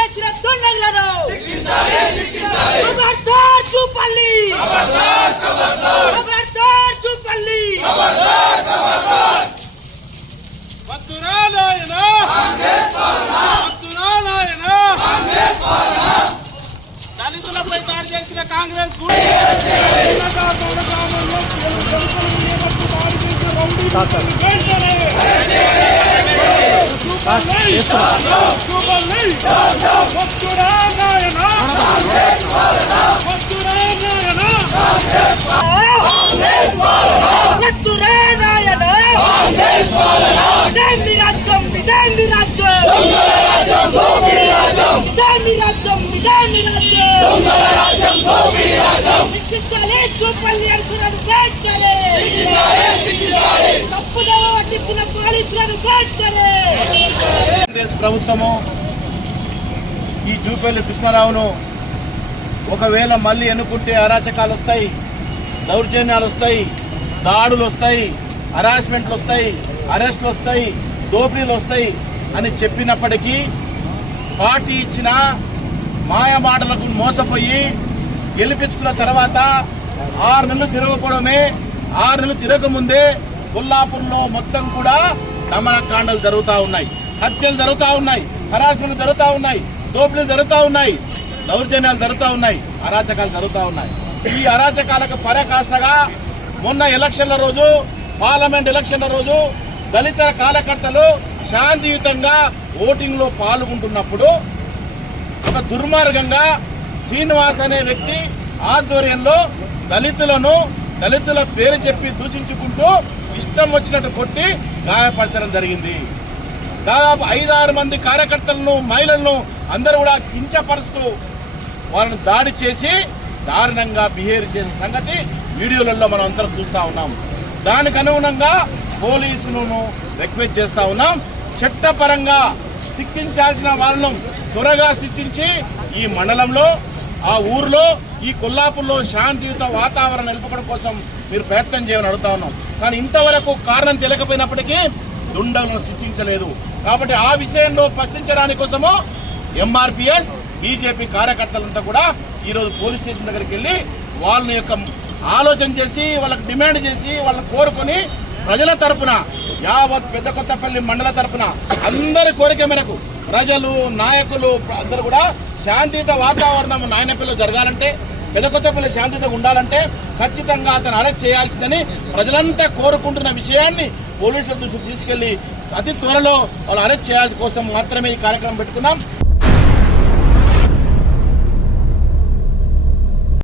చేసిన దుండగులను. ఖబర్దార్ చూపల్లి. ఖబర్దార్ చూపల్లి. దళితులపై దాడి చేసిన కాంగ్రెస్ వద్దురా వద్దురా నాయన ఇదేంటి రాజ్యం ఇదేంటి రాజ్యం! ఇదేంటి రాజ్యం ఇదేంటి రాజ్యం! శిక్షించాలి చూపల్లి అనుకున్నాను వెంటనే తప్పుదోవ పట్టిస్తున్న పోలీసులను వెంటనే కాంగ్రెస్ ప్రభుత్వము ఈ జూపల్లి కృష్ణారావును ఒకవేళ మళ్ళీ ఎన్నుకుంటే అరాచకాలు వస్తాయి దౌర్జన్యాలు వస్తాయి దాడులు వస్తాయి హరాస్మెంట్లు వస్తాయి అరెస్టులు వస్తాయి దోపిడీలు వస్తాయి అని చెప్పినప్పటికీ పార్టీ ఇచ్చిన మాయ మాటలకు మోసపోయి గెలిపించుకున్న తర్వాత ఆరు నెలలు తిరగకపోవడమే ఆరు నెలలు తిరగకముందే కొల్లాపూర్లో మొత్తం కూడా దమనకాండలు జరుగుతూ ఉన్నాయి. హత్యలు జరుగుతూ ఉన్నాయి హరాస్మెంట్లు జరుగుతూ ఉన్నాయి దోపిడీలు జరుగుతూ ఉన్నాయి దౌర్జన్యాలు జరుగుతూ ఉన్నాయి అరాచకాలు జరుగుతూ ఉన్నాయి. ఈ అరాచకాలకు పరకాష్టగా మొన్న ఎలక్షన్ల రోజు పార్లమెంట్ ఎలక్షన్ల రోజు దళిత కార్యకర్తలు శాంతియుతంగా ఓటింగ్లో పాల్గొంటున్నప్పుడు ఒక దుర్మార్గంగా శ్రీనివాస్ అనే వ్యక్తి ఆధ్వర్యంలో దళితులను దళితుల పేరు చెప్పి దూషించుకుంటూ ఇష్టం వచ్చినట్టు కొట్టి గాయపరచడం జరిగింది. దాదాపు ఐదారు మంది కార్యకర్తలను మహిళలను అందరూ కూడా కించపరుస్తూ వాళ్ళని దాడి చేసి దారుణంగా బిహేవ్ చేసిన సంగతి వీడియోలలో మనం అందరం చూస్తా ఉన్నాం. దానికి అనుగుణంగా పోలీసులను రిక్వెస్ట్ చేస్తా ఉన్నాం. చట్టపరంగా శిక్షించాల్సిన వాళ్ళను త్వరగా శిక్షించి ఈ మండలంలో ఆ ఊర్లో ఈ కొల్లాపూర్లో శాంతియుత వాతావరణం నిలుపుకోవడం కోసం మీరు ప్రయత్నం చేయమని అడుగుతా ఉన్నాం. కానీ ఇంతవరకు కారణం తెలియకపోయినప్పటికీ దుండలను శిక్షించలేదు. కాబట్టి ఆ విషయంలో ప్రశ్నించడానికి కోసము ఎంఆర్పిఎస్ బీజేపీ కార్యకర్తలంతా కూడా ఈ రోజు పోలీస్ స్టేషన్ దగ్గరికి వెళ్ళి వాళ్ళని యొక్క ఆలోచన చేసి వాళ్ళకి డిమాండ్ చేసి వాళ్ళని కోరుకొని ప్రజల తరపున యావత్ పెద్ద కొత్తపల్లి మండల తరపున అందరి కోరిక మేరకు ప్రజలు నాయకులు అందరూ కూడా శాంతియుత వాతావరణం నాయనపల్లిలో జరగాలంటే పెద్ద కొత్తపల్లి శాంతియుత ఉండాలంటే ఖచ్చితంగా అతను అరెస్ట్ చేయాల్సిందని ప్రజలంతా కోరుకుంటున్న విషయాన్ని పోలీసుల దృష్టికి తీసుకెళ్ళి అతి త్వరలో వాళ్ళు అరెస్ట్ చేయాల్సి కోసం మాత్రమే ఈ కార్యక్రమం పెట్టుకున్నాం.